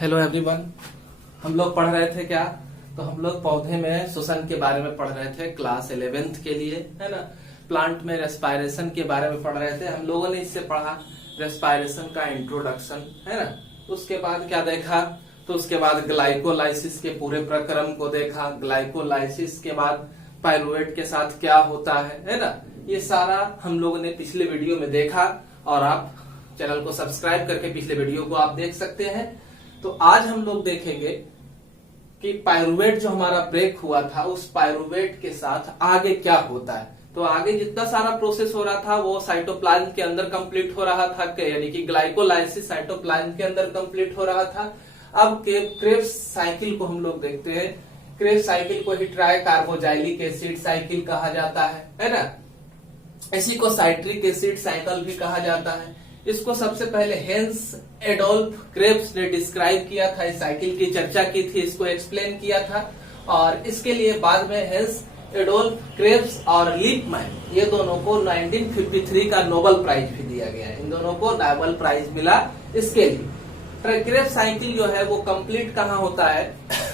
Hello everyone. हम लोग पढ़ रहे थे क्या? तो हम लोग पौधे में श्वसन के बारे में पढ़ रहे थे क्लास 11th के लिए, है ना। प्लांट में रेस्पायरेशन के बारे में पढ़ रहे थे। हम लोगों ने इससे पढ़ा रेस्पायरेशन का इंट्रोडक्शन, है ना। उसके बाद क्या देखा? तो उसके बाद ग्लाइकोलाइसिस के पूरे प्रक्रम को देखा। ग्लाइकोलाइसिस के बाद पाइरुवेट के साथ क्या होता है ना। ये सारा हम लोगों ने पिछले वीडियो में देखा और आप चैनल को सब्सक्राइब करके पिछले वीडियो को आप देख सकते हैं। तो आज हम लोग देखेंगे कि पाइरुवेट जो हमारा ब्रेक हुआ था उस पाइरुवेट के साथ आगे क्या होता है। तो आगे जितना सारा प्रोसेस हो रहा था वो साइटोप्लाज्म के अंदर कंप्लीट हो रहा था, यानी कि ग्लाइकोलाइसिस साइटोप्लाज्म के अंदर कंप्लीट हो रहा था। अब क्रेब्स साइकिल को हम लोग देखते हैं। क्रेब्स साइकिल को ही ट्राई कार्बोजाइलिक एसिड साइकिल कहा जाता है ना। इसी को साइट्रिक एसिड साइकिल भी कहा जाता है। इसको सबसे पहले हेंस एडोल्फ क्रेब्स ने डिस्क्राइब किया था, इस साइकिल की चर्चा की थी, इसको एक्सप्लेन किया था। और इसके लिए बाद में हेंस एडोल्फ क्रेब्स और लिपमैन ये दोनों को 1953 का नोबेल प्राइज भी दिया गया है। इन दोनों को नोबेल प्राइज मिला इसके लिए। क्रेब्स साइकिल जो है वो कंप्लीट कहाँ होता है?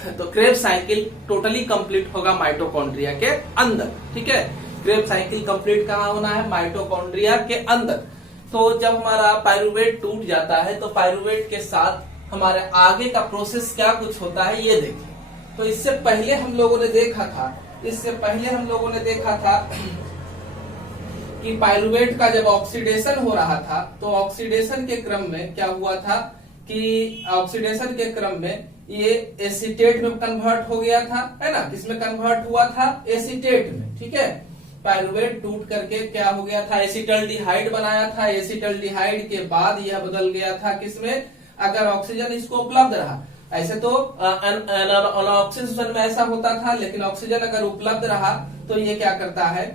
तो क्रेब्स साइकिल टोटली कंप्लीट होगा माइटोकॉन्ड्रिया के अंदर, ठीक है। क्रेब्स साइकिल कंप्लीट कहाँ होना है? माइटोकॉन्ड्रिया के अंदर। तो जब हमारा पाइरुवेट टूट जाता है तो पाइरुवेट के साथ हमारे आगे का प्रोसेस क्या कुछ होता है ये देखें। तो इससे पहले हम लोगों ने देखा था कि पाइरुवेट का जब ऑक्सीडेशन हो रहा था तो ऑक्सीडेशन के क्रम में क्या हुआ था कि ऑक्सीडेशन के क्रम में ये एसीटेट में कन्वर्ट हो गया था, है ना। किसमें कन्वर्ट हुआ था? एसीटेट में, ठीक है। पाइरुवेट टूट करके क्या हो गया था? एसिटल्डिहाइड बनाया था। एसिटल्डिहाइड के बाद यह बदल गया था किसमें? अगर ऑक्सीजन इसको उपलब्ध रहा, ऐसे तो अनऑक्सीजन में ऐसा होता था, लेकिन ऑक्सीजन अगर उपलब्ध रहा तो ये क्या करता है?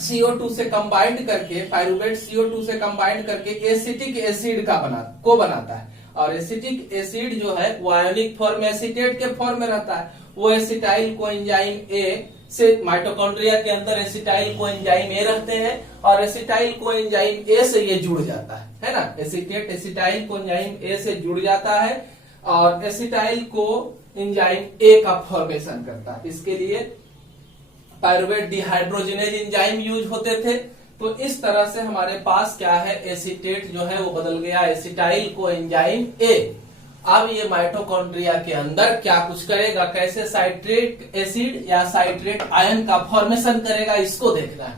CO2 से कंबाइंड करके पाइरुवेट CO2 से कंबाइंड करके एसिटिक एसिड को बनाता है। और एसिटिक एसिड जो है वो आयोनिक फॉर्म एसीटेट के फॉर्म में रहता है। वो एसिटाइल कोएंजाइम ए से माइटोकॉन्ड्रिया के अंदर एसिटाइल कोएंजाइम ए रहते हैं और एसिटाइल कोएंजाइम ए से ये जुड़ जाता है ना। एसीटेट एसिटाइल कोएंजाइम ए से जुड़ जाता है और एसिटाइल कोएंजाइम ए का फॉर्मेशन करता है। इसके लिए पाइरुवेट डिहाइड्रोजिनेज एंजाइम यूज होते थे। तो इस तरह से हमारे पास क्या है? एसीटेट जो है वो बदल गया एसिटाइल कोएंजाइम ए। अब ये माइटोकॉन्ड्रिया के अंदर क्या कुछ करेगा? कैसे साइट्रेट एसिड या साइट्रेट आयन का फॉर्मेशन करेगा, इसको देखना है।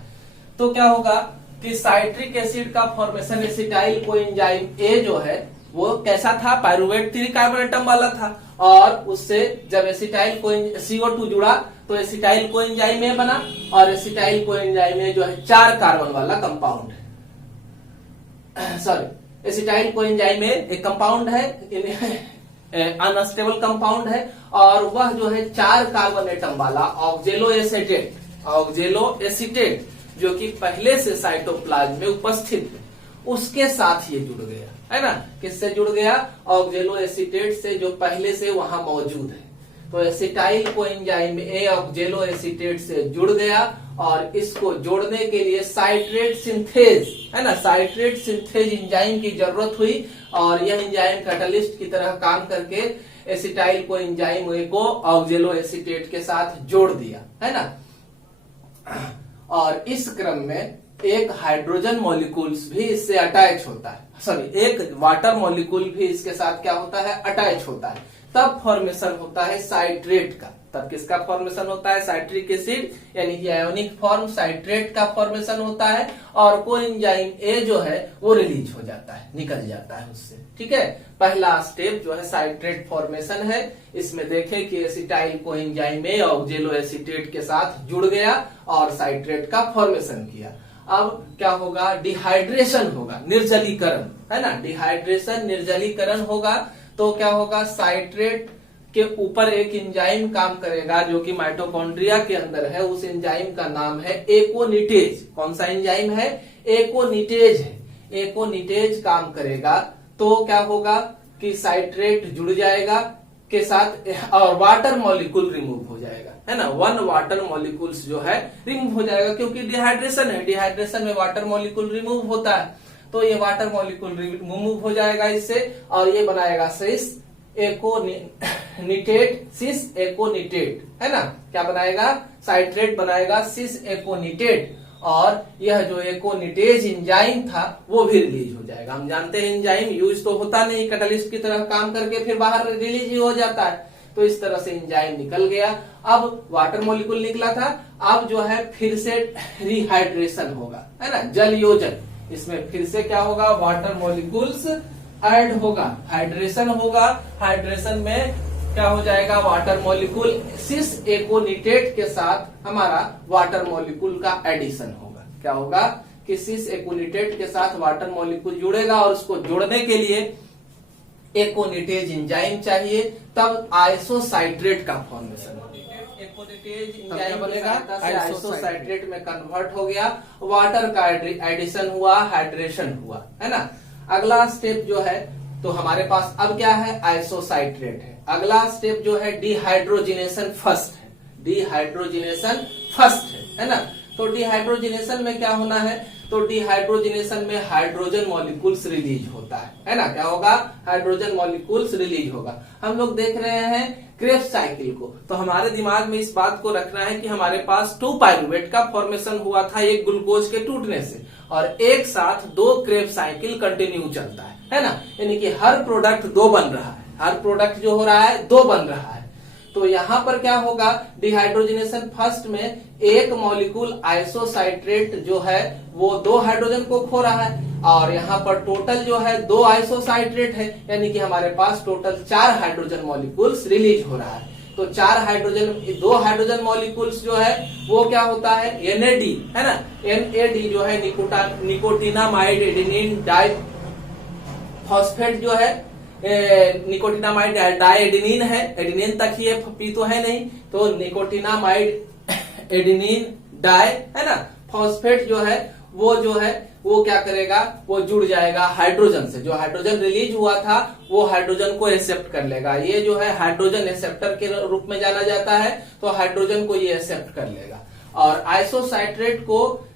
तो क्या होगा कि साइट्रिक एसिड का फॉर्मेशन एसिटाइल कोएंजाइम ए जो है वो कैसा था? पाइरुवेट 3 कार्बन एटम वाला था और उससे जब एसिटाइल CO2 जुड़ा तो एसिटाइल कोएंजाइम ए बना और एसिटाइल कोएंजाइम ए जो है 4 कार्बन वाला कंपाउंड है। सॉरी, एसिटाइल कोएंजाइम एक कंपाउंड है, अनस्टेबल कंपाउंड है और वह जो है 4 कार्बन एटम वाला ऑक्जेलो एसिटेट जो कि पहले से साइटोप्लाज्म में उपस्थित है उसके साथ ये जुड़ गया, है ना। किससे जुड़ गया? ऑक्जेलो एसिटेट से जो पहले से वहां मौजूद है। तो एसिटाइल कोएंजाइम ए ऑक्जेलो एसिटेट से जुड़ गया और इसको जोड़ने के लिए साइट्रेट सिंथेज, है ना, साइट्रेट सिंथेज एंजाइम की जरूरत हुई और यह एंजाइम कैटलिस्ट की तरह काम करके एसिटाइल कोएंजाइम ए को ऑक्जेलो एसिटेट के साथ जोड़ दिया, है ना। और इस क्रम में एक हाइड्रोजन मॉलिक्यूल्स भी इससे अटैच होता है, सॉरी एक वाटर मॉलिक्यूल भी इसके साथ क्या होता है? अटैच होता है। तब फॉर्मेशन होता है साइट्रेट का। तब किसका फॉर्मेशन होता है? साइट्रिक एसिड यानी कि आयोनिक फॉर्म साइट्रेट का फॉर्मेशन होता है और कोएंजाइम ए जो है वो रिलीज हो जाता है, निकल जाता है उससे, ठीक है। पहला स्टेप जो है साइट्रेट फॉर्मेशन है। इसमें देखें कि एसिटाइल कोएंजाइम ए ऑक्जेलो एसिटेट के साथ जुड़ गया और साइट्रेट का फॉर्मेशन किया। अब क्या होगा? डिहाइड्रेशन होगा, निर्जलीकरण, है ना। डिहाइड्रेशन निर्जलीकरण होगा तो क्या होगा? साइट्रेट के ऊपर एक एंजाइम काम करेगा जो कि माइटोकॉन्ड्रिया के अंदर है। उस एंजाइम का नाम है एकोनिटेज। कौन सा एंजाइम है? एकोनिटेज है। एकोनिटेज काम करेगा तो क्या होगा कि साइट्रेट जुड़ जाएगा के साथ और वाटर मॉलिक्यूल रिमूव हो जाएगा, है ना। 1 वाटर मॉलिक्यूल्स जो है रिमूव हो जाएगा क्योंकि डिहाइड्रेशन है। डिहाइड्रेशन में वाटर मॉलिक्यूल रिमूव होता है तो ये वाटर मॉलिक्यूल रिमूव हो जाएगा इससे और ये बनाएगा सिस एकोनिटेट, सिस एकोनिटेट, है ना, क्या बनाएगा, साइट्रेट बनाएगा सिस एकोनिटेट, और यह जो एकोनिटेज एंजाइम था वो भी रिलीज हो जाएगा। हम जानते हैं एंजाइम यूज तो होता नहीं, कैटलिस्ट की तरह काम करके फिर बाहर रिलीज ही हो जाता है, तो इस तरह से एंजाइम निकल गया। अब वाटर मॉलिक्यूल निकला था, अब जो है फिर से रिहाइड्रेशन होगा, है ना, जल योजन, इसमें फिर से क्या होगा, वाटर मॉलिक्यूल्स ऐड होगा, हाइड्रेशन होगा, हाइड्रेशन में क्या हो जाएगा, वाटर मॉलिक्यूल सिस एकोनिटेट के साथ हमारा वाटर मॉलिक्यूल का एडिशन होगा। क्या होगा कि सिस एकोनिटेट के साथ वाटर मॉलिक्यूल जुड़ेगा, और उसको जोड़ने के लिए एकोनिटेज एंजाइम चाहिए, तब आइसोसाइट्रेट का फॉर्मेशन होगा। एकोनिटेज एंजाइम बनेगा, आइसोसाइट्रेट में कन्वर्ट हो गया, वाटर का एडिशन हुआ, हाइड्रेशन हुआ, है ना। अगला स्टेप जो है, तो हमारे पास अब क्या है, आइसोसाइट्रेट है। अगला स्टेप जो है डिहाइड्रोजिनेशन फर्स्ट है, डिहाइड्रोजिनेशन फर्स्ट है ना। तो डिहाइड्रोजिनेशन में क्या होना है, तो डिहाइड्रोजिनेशन में हाइड्रोजन मॉलिक्यूल्स रिलीज होता है ना, क्या होगा, हाइड्रोजन मॉलिक्यूल्स रिलीज होगा। हम लोग देख रहे हैं क्रेब्स साइकिल को, तो हमारे दिमाग में इस बात को रखना है कि हमारे पास 2 पाइरुवेट का फॉर्मेशन हुआ था एक ग्लूकोज के टूटने से, और एक साथ 2 क्रेब्स साइकिल कंटिन्यू चलता है ना, यानी कि हर प्रोडक्ट 2 बन रहा है, हर प्रोडक्ट जो हो रहा है 2 बन रहा है। तो यहाँ पर क्या होगा, डिहाइड्रोजिनेशन फर्स्ट में एक मॉलिक्यूल आइसोसाइट्रेट जो है वो 2 हाइड्रोजन को खो रहा है, और यहाँ पर टोटल जो है 2 आइसोसाइट्रेट है, यानी कि हमारे पास टोटल 4 हाइड्रोजन मॉलिक्यूल्स रिलीज हो रहा है। तो 4 हाइड्रोजन, 2 हाइड्रोजन मॉलिक्यूल्स जो है वो क्या होता है, NAD, है ना, NAD जो है निकोटिनामाइड एडेनिन डाई फॉस्फेट जो है, निकोटिनामाइड डाइएडेनिन है, एडेनिन तक ही है, पी तो है नहीं, तो निकोटिनामाइड एडेनिन डाई, है ना, फॉस्फेट जो है वो क्या करेगा, वो जुड़ जाएगा हाइड्रोजन से, जो हाइड्रोजन रिलीज हुआ था वो हाइड्रोजन को एक्सेप्ट कर लेगा। ये जो है हाइड्रोजन एक्सेप्टर के रूप में जाना जाता है, तो हाइड्रोजन को ये एक्सेप्ट कर लेगा। और आइसोसाइट्रेट को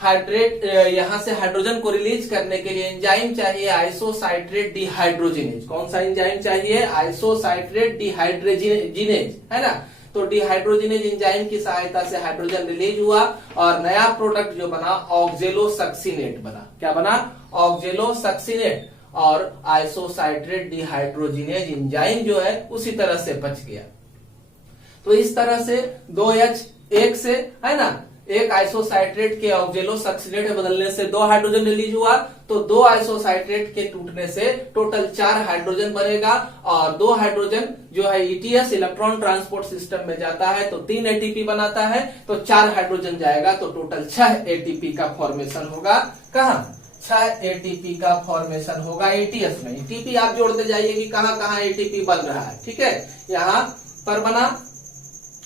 यहाँ से हाइड्रोजन को रिलीज करने के लिए एंजाइम चाहिए आइसोसाइट्रेट डिहाइड्रोजिनेज। कौन सा एंजाइम चाहिए, आइसोसाइट्रेट डिहाइड्रोजिनेज, है ना। तो डिहाइड्रोजिनेज एंजाइम की सहायता से हाइड्रोजन रिलीज हुआ, और नया प्रोडक्ट जो बना ऑक्जेलोसक्सिनेट बना। क्या बना, ऑक्जेलोसक्सिनेट, और आइसोसाइट्रेट डिहाइड्रोजिनेज एंजाइम जो है उसी तरह से बच गया। तो इस तरह से 2H1 से, है ना, एक आइसोसाइट्रेट के ऑक्जेलोसक्सिनेट में बदलने से 2 हाइड्रोजन रिलीज हुआ, तो 2 आइसोसाइट्रेट के टूटने से टोटल 4 हाइड्रोजन बनेगा, और 2 हाइड्रोजन जो है ETS इलेक्ट्रॉन ट्रांसपोर्ट सिस्टम में जाता है तो 3 ATP बनाता है, तो 4 हाइड्रोजन जाएगा, तो टोटल 6 ATP का फॉर्मेशन होगा। कहाँ, 6 ATP का फॉर्मेशन होगा ETS में। ATP आप जोड़ते जाइए कि कहाँ ATP बन रहा है, ठीक है, यहाँ पर बना।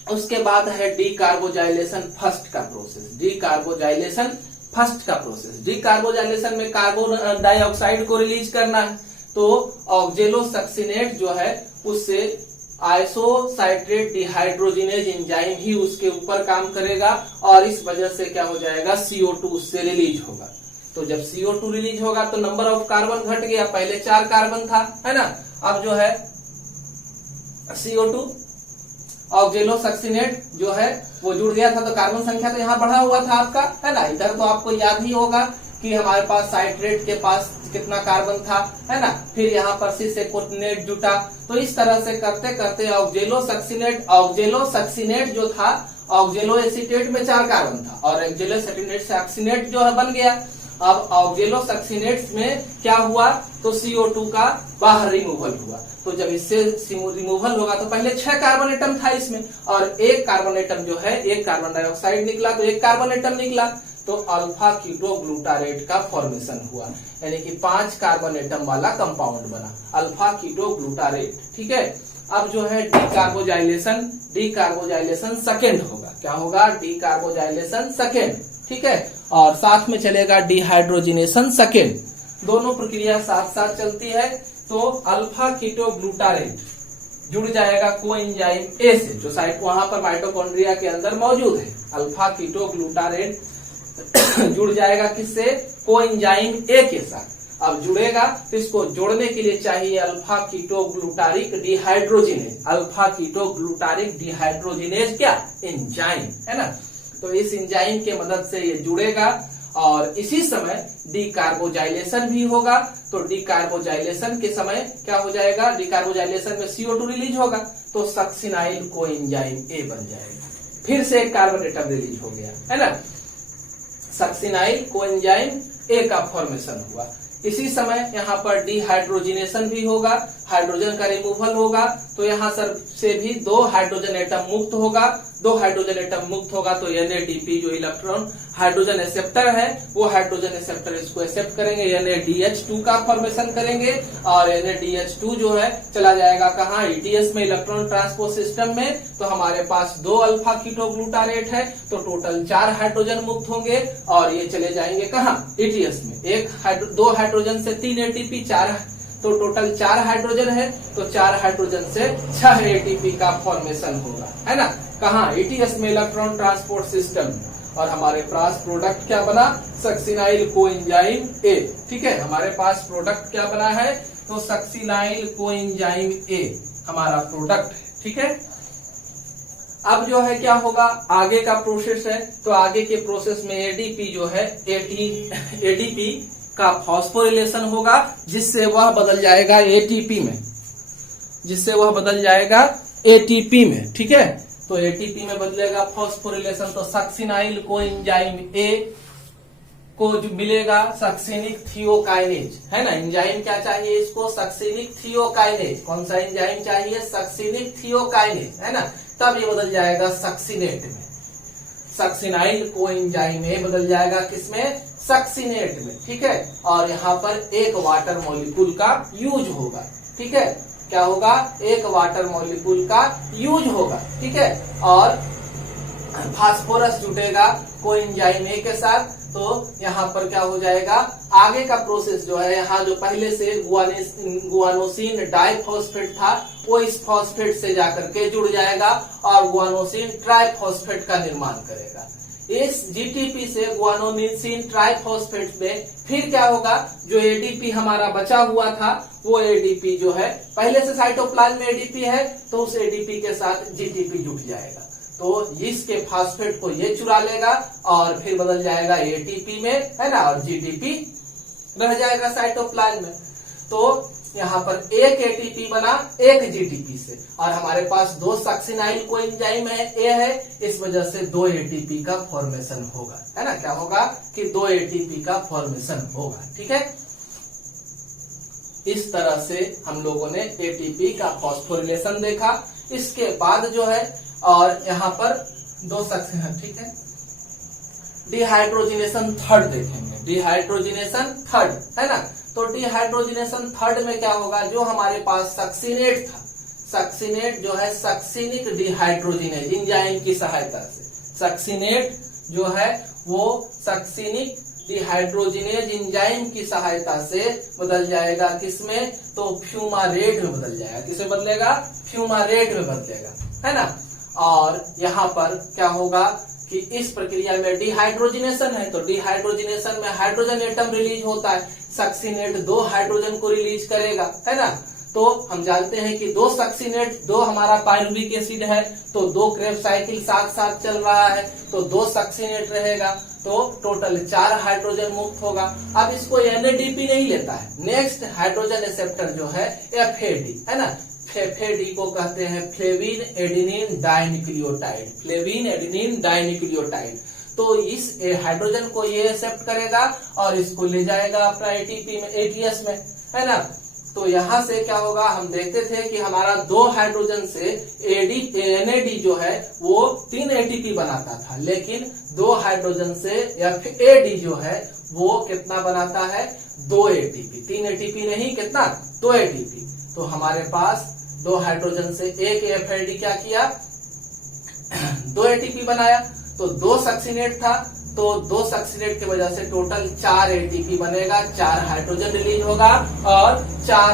उसके बाद है डीकार्बोजाइलेशन फर्स्ट का प्रोसेस, डीकार्बोजाइलेशन फर्स्ट का प्रोसेस। डीकार्बोजाइलेशन में कार्बन डाइऑक्साइड को रिलीज करना है, तो ऑक्जेलोसक्सिनेट जो है उससे आइसोसाइट्रेट डिहाइड्रोजिनेज एंजाइम ही उसके ऊपर काम करेगा, और इस वजह से क्या हो जाएगा, CO2 उससे रिलीज होगा। तो जब CO2 रिलीज होगा तो नंबर ऑफ कार्बन घट गया, पहले 4 कार्बन था, है ना, अब जो है CO2 ऑक्जेलोसक्सिनेट जो है वो जुड़ गया था, तो कार्बन संख्या तो यहाँ बढ़ा हुआ था आपका, है ना। इधर तो आपको याद ही होगा कि हमारे पास साइट्रेट के पास कितना कार्बन था, है ना, फिर यहाँ पर सिस एकोनिटेट जुटा। तो इस तरह से करते करते ऑक्जेलोसक्सिनेट जो था, ऑक्जेलो एसीटेट में 4 कार्बन था, और ऑक्जेलोसक्सिनेट जो है बन गया। अब ऑक्जेलोसक्सिनेट में क्या हुआ, तो CO2 का बाहर रिमूवल हुआ। तो जब इससे रिमूवल होगा तो पहले 6 कार्बन एटम था इसमें, और 1 कार्बन एटम जो है, 1 कार्बन डाइऑक्साइड निकला, तो 1 कार्बन एटम निकला, तो अल्फा कीटोग्लूटारेट का फॉर्मेशन हुआ, यानी कि 5 कार्बन एटम वाला कंपाउंड बना अल्फा कीटोग्लूटारेट, ठीक है। अब जो है डीकार्बोजाइलेशन सेकेंड होगा। क्या होगा, डीकार्बोजाइलेशन सेकेंड, ठीक है, और साथ में चलेगा डिहाइड्रोजिनेशन सेकेंड। दोनों प्रक्रिया साथ साथ चलती है। तो अल्फा कीटोग्लूटारेट जुड़ जाएगा कोएंजाइम ए से, जो साइट वहां पर माइटोकॉन्ड्रिया के अंदर मौजूद है। अल्फा कीटोग्लूटारेट जुड़ जाएगा किससे, कोएंजाइम ए के साथ। अब जुड़ेगा तो इसको जोड़ने के लिए चाहिए alpha ketoglutaric dehydrogenase, alpha ketoglutaric dehydrogenase क्या एंजाइम है ना। तो इस एंजाइम के मदद से ये जुड़ेगा और इसी समय डीकार्बोजाइलेशन भी होगा। तो डीकार्बोजाइलेशन के समय क्या हो जाएगा, डीकार्बोजाइलेशन में CO2 रिलीज होगा तो सक्सिनाइल कोएंजाइम A बन जाएगा। फिर से एक कार्बन एटम रिलीज हो गया है ना, सक्सिनाइल कोएंजाइम A का फॉर्मेशन हुआ। इसी समय यहाँ पर डिहाइड्रोजिनेशन भी होगा, हाइड्रोजन का रिमूवल होगा तो यहाँ सर से भी 2 हाइड्रोजन एटम मुक्त होगा। 2 हाइड्रोजन एटम मुक्त होगा तो NADP जो इलेक्ट्रॉन हाइड्रोजन एक्सेप्टर है वो हाइड्रोजन एक्सेप्टर इसको एक्सेप्ट करेंगे, NADH2 का फॉर्मेशन करेंगे और NADH2 जो है चला जाएगा कहाँ, ETS में, इलेक्ट्रॉन ट्रांसपोर्ट सिस्टम में। तो हमारे पास 2 अल्फा कीटोग्लूटारेट है तो टोटल 4 हाइड्रोजन मुक्त होंगे और ये चले जाएंगे कहाँ, ETS में। 2 हाइड्रोजन से 3 ATP, 4 तो टोटल 4 हाइड्रोजन है तो 4 हाइड्रोजन से 6 ATP का फॉर्मेशन होगा है ना, कहाँ, ETS में, इलेक्ट्रॉन ट्रांसपोर्ट सिस्टम में। और हमारे पास प्रोडक्ट क्या बना, सक्सिनाइल कोएंजाइम A। ठीक है, हमारे पास प्रोडक्ट क्या बना है तो सक्सिनाइल कोएंजाइम A हमारा प्रोडक्ट है। ठीक है, अब जो है क्या होगा, आगे का प्रोसेस है तो आगे के प्रोसेस में ADP जो है ADP का फॉस्फोरिलेशन होगा जिससे वह बदल जाएगा ATP में, जिससे वह बदल जाएगा ATP में। ठीक है, तो ATP में बदलेगा फॉस्फोरिलेशन तो सक्सिनाइल कोएंजाइम A को जो मिलेगा सक्सिनिक थियोकाइनेज है ना। एंजाइम क्या चाहिए इसको, सक्सिनिक थियोकाइनेज। कौन सा एंजाइम चाहिए, सक्सिनिक थियोकाइनेज है ना। तब ये बदल जाएगा सक्सिनेट में, सक्सिनाइल कोएंजाइम A बदल जाएगा किसमें, सक्सिनेट में। ठीक है, और यहाँ पर एक वाटर मॉलिक्यूल का यूज होगा। ठीक है, क्या होगा, एक वाटर मॉलिक्यूल का यूज होगा। ठीक है, और फास्फोरस जुटेगा कोएंजाइम A के साथ तो यहाँ पर क्या हो जाएगा, आगे का प्रोसेस जो है, यहाँ जो पहले से गुआनोसिन डाइफॉस्फेट था वो इस फॉस्फेट से जाकर के जुड़ जाएगा और गुआनोसिन ट्राइफॉस्फेट का निर्माण करेगा। इस GTP से गुआनोसिन ट्राइफॉस्फेट में फिर क्या होगा, जो ADP हमारा बचा हुआ था वो ADP जो है पहले से साइटोप्लाज्म में ADP है तो उस ADP के साथ GTP जुट जाएगा तो इसके फास्फेट को ये चुरा लेगा और फिर बदल जाएगा ATP में है ना, और GTP रह जाएगा साइटोप्लाज्म में। तो यहाँ पर एक ATP बना एक GTP से और हमारे पास 2 सक्सिनाइल कोएंजाइम है A है, इस वजह से 2 ATP का फॉर्मेशन होगा है ना। क्या होगा कि 2 ATP का फॉर्मेशन होगा। ठीक है, इस तरह से हम लोगों ने ATP का फॉस्फोरिलेशन देखा। इसके बाद जो है और यहाँ पर 2 सक्सिन, ठीक है, डिहाइड्रोजिनेशन थर्ड देखेंगे, डिहाइड्रोजिनेशन थर्ड है ना। तो डिहाइड्रोजिनेशन थर्ड में क्या होगा, जो हमारे पास सक्सिनेट था, सक्सिनेट जो है सक्सिनिक डिहाइड्रोजिनेज एंजाइम की सहायता से, सक्सिनेट जो है वो सक्सिनिक डिहाइड्रोजिनेज एंजाइम की सहायता से बदल जाएगा किसमें, तो फ्यूमारेट में बदल जाएगा। किसमें बदलेगा, फ्यूमारेट में बदलेगा है ना। और यहाँ पर क्या होगा कि इस प्रक्रिया में डिहाइड्रोजिनेशन है तो डिहाइड्रोजिनेशन में हाइड्रोजन एटम रिलीज होता है, सक्सिनेट 2 हाइड्रोजन को रिलीज करेगा है ना। तो हम जानते हैं कि 2 सक्सिनेट, 2 हमारा पायरुविक एसिड है तो 2 क्रेब्स साइकिल साथ साथ चल रहा है तो 2 सक्सिनेट रहेगा तो टोटल 4 हाइड्रोजन मुक्त होगा। अब इसको NADP नहीं लेता है, नेक्स्ट हाइड्रोजन एक्सेप्टर जो है FAD है ना। FAD को कहते हैं flavin adenine dinucleotide, flavin adenine dinucleotide. तो इस हाइड्रोजन को ये एक्सेप्ट करेगा और इसको ले जाएगा अपना ATP में, ATS में है ना। तो यहाँ से क्या होगा, हम देखते थे कि हमारा 2 हाइड्रोजन से NAD जो है वो 3 ATP बनाता था, लेकिन 2 हाइड्रोजन से FAD जो है वो कितना बनाता है, 2 ATP, 3 ATP नहीं, कितना, 2 ATP। तो हमारे पास 2 हाइड्रोजन से एक FAD क्या किया, 2 ATP बनाया। तो 2 सक्सिनेट था तो 2 सक्सिनेट की वजह से टोटल 4 ATP बनेगा, 4 हाइड्रोजन रिलीज होगा और 4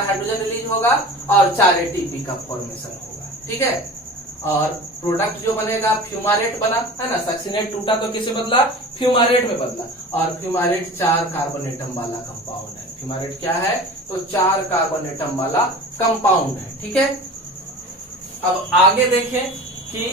हाइड्रोजन रिलीज होगा और 4 ATP का फॉर्मेशन होगा। ठीक है, और प्रोडक्ट जो बनेगा फ्यूमारेट बना, है ना। सक्सिनेट टूटा तो किसे बदला, फ्यूमारेट में बदला। और फ्यूमारेट 4 कार्बन एटम वाला कंपाउंड है। फ्यूमारेट क्या है, तो 4 कार्बन एटम वाला कंपाउंड है, ठीक है। अब आगे देखें कि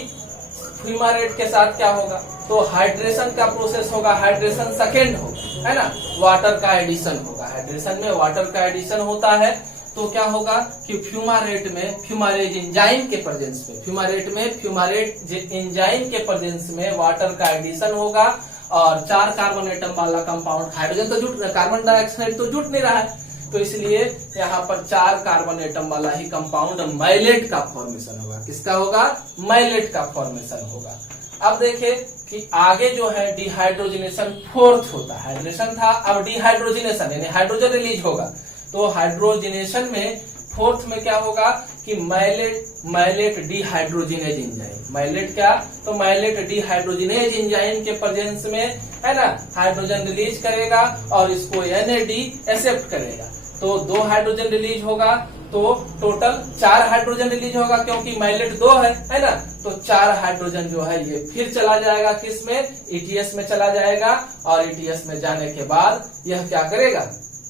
फ्यूमारेट के साथ क्या होगा, तो हाइड्रेशन का प्रोसेस होगा, हाइड्रेशन सेकेंड होगा, है ना। वाटर का एडिशन होगा, हाइड्रेशन में वाटर का एडिशन होता है, तो क्या होगा कि फ्यूमारेट में फ्यूमारेज एंजाइम के प्रेजेंस में, फ्यूमारेट एंजाइम के प्रेजेंस में वाटर का एडिशन होगा और 4 कार्बन एटम वाला कंपाउंड, हाइड्रोजन तो जुट, कार्बन डाइऑक्साइड तो जुट नहीं रहा है, तो इसलिए यहाँ पर 4 कार्बन एटम वाला ही कंपाउंड माइलेट का फॉर्मेशन होगा। किसका होगा, माइलेट का फॉर्मेशन होगा। अब देखें कि आगे जो है डिहाइड्रोजिनेशन फोर्थ होता है, हाइड्रेशन था, अब डिहाइड्रोजिनेशन यानी हाइड्रोजन रिलीज होगा। तो हाइड्रोजिनेशन में फोर्थ में क्या होगा कि माइलेट डिहाइड्रोजिनेज एंजाइम, माइलेट क्या, तो माइलेट डिहाइड्रोजिनेज एंजाइम के प्रेजेंस में, है ना, हाइड्रोजन रिलीज करेगा और इसको NAD एक्सेप्ट करेगा। तो 2 हाइड्रोजन रिलीज होगा, तो टोटल 4 हाइड्रोजन रिलीज होगा, क्योंकि माइलेट 2 है ना। तो 4 हाइड्रोजन जो है ये फिर चला जाएगा किसमें, ETS में चला जाएगा। और ETS में जाने के बाद यह क्या करेगा,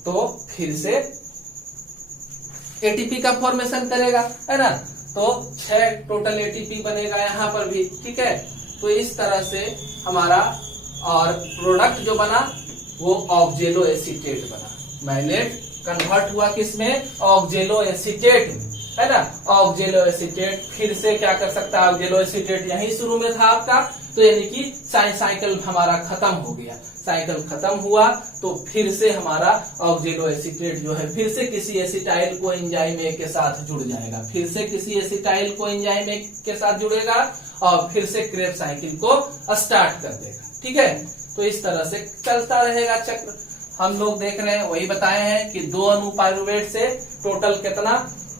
तो फिर से ATP का फॉर्मेशन करेगा, है ना। तो 6 टोटल ATP बनेगा यहाँ पर भी, ठीक है। तो इस तरह से हमारा और प्रोडक्ट जो बना वो ऑक्जेलो एसीटेट बना, माइलेट कन्वर्ट हुआ किसमें, ऑक्जेलो एसीटेट में, है ना। ऑक्जेलो एसीटेट फिर से क्या कर सकता है, ऑक्जेलो एसीटेट यही शुरू में था आपका, तो यानी कि साइकिल हमारा खत्म हो गया, साइकिल खत्म हुआ तो फिर से हमारा ऑक्जेलो एसीटेट जो है फिर से किसी एसिटाइल को एंजाइम ए के साथ जुड़ जाएगा, फिर से किसी एसिटाइल को एंजाइम ए के साथ जुड़ेगा और फिर से क्रेब साइकिल को स्टार्ट कर देगा, ठीक है। तो इस तरह से चलता रहेगा चक्र। हम लोग देख रहे हैं, वही बताए हैं कि 2 अणु पाइरुवेट से टोटल कितना,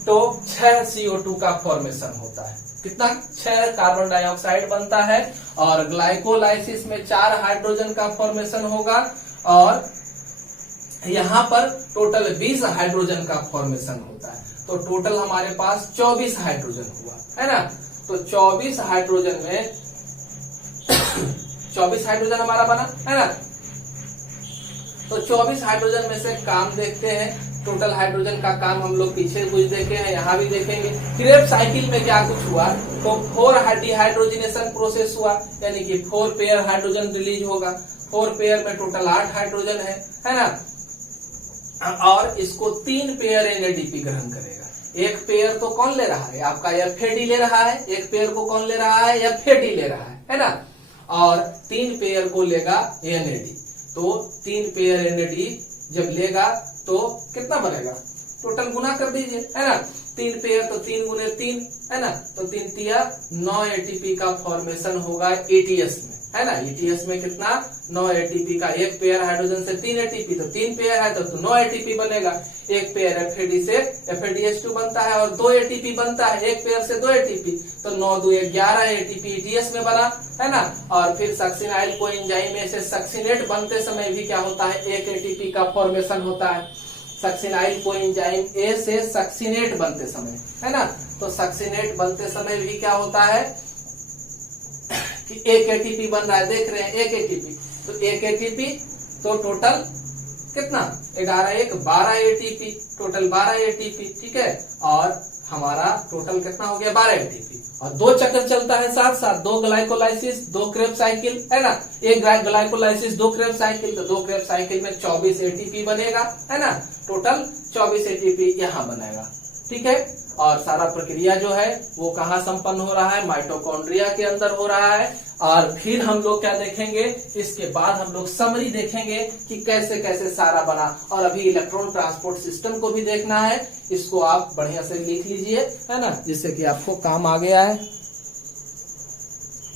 तो 6 CO2 का फॉर्मेशन होता है। कितना, 6 कार्बन डाइऑक्साइड बनता है और ग्लाइकोलाइसिस में 4 हाइड्रोजन का फॉर्मेशन होगा और यहाँ पर टोटल 20 हाइड्रोजन का फॉर्मेशन होता है। तो टोटल हमारे पास 24 हाइड्रोजन हुआ, है ना। तो 24 हाइड्रोजन में 24 हाइड्रोजन हमारा बना, है ना। तो 24 हाइड्रोजन में से काम देखते हैं, टोटल हाइड्रोजन का काम हम लोग पीछे कुछ देखे हैं, यहाँ भी देखेंगे। क्रेब साइकिल में क्या कुछ हुआ, तो 4 डिहाइड्रोजिनेशन प्रोसेस हुआ, यानी कि 4 पेयर हाइड्रोजन रिलीज होगा। 4 पेयर में टोटल 8 हाइड्रोजन है ना। और इसको 3 पेयर NADP ग्रहण करेगा। एक पेयर तो कौन ले रहा है, आपका FAD ले रहा है, एक पेयर को कौन ले रहा है, FAD ले रहा है ना। और 3 पेयर को लेगा NAD, तो 3 पेयर NAD जब लेगा तो कितना बनेगा, टोटल गुना कर दीजिए, है ना। 3 पेयर तो 3 गुने 3, है ना। तो 3 तिया 9 ATP का फॉर्मेशन होगा ETS में, है ना। ETS में कितना, 9 ATP का, एक पेयर हाइड्रोजन से 3 ATP, तो 3 पेयर है तो 9 ATP बनेगा। एक पेयर FAD से FADH2 बनता है और 2 ATP बनता है, एक पेयर से 2 ATP, तो 9 2 11 ATP ETS में बना, है ना। और फिर सक्सिनाइल को एंजाइम में से सक्सिनेट बनते समय भी क्या होता है, 1 ATP का फॉर्मेशन होता है। सक्सिनाइल को एंजाइम ए से सक्सिनेट बनते समय, है ना। तो सक्सिनेट बनते समय भी क्या होता है कि 1 ATP बन रहा है, देख रहे हैं 1 ATP, तो 1 ATP तो टोटल कितना, 11 1 12 ATP, टोटल 12 ATP, ठीक है। और हमारा टोटल कितना हो गया, 12 ATP। और 2 चक्कर चलता है साथ साथ, 2 ग्लाइकोलाइसिस 2 क्रेब साइकिल, है ना। एक ग्लाइकोलाइसिस 2 क्रेब साइकिल, तो 2 क्रेब साइकिल में 24 ATP बनेगा, है ना। टोटल 24 ATP यहाँ बनेगा, ठीक है। और सारा प्रक्रिया जो है वो कहाँ संपन्न हो रहा है, माइटोकॉन्ड्रिया के अंदर हो रहा है। और फिर हम लोग क्या देखेंगे, इसके बाद हम लोग समरी देखेंगे कि कैसे कैसे सारा बना। और अभी इलेक्ट्रॉन ट्रांसपोर्ट सिस्टम को भी देखना है, इसको आप बढ़िया से लिख लीजिए, है ना, जिससे कि आपको काम आ गया है।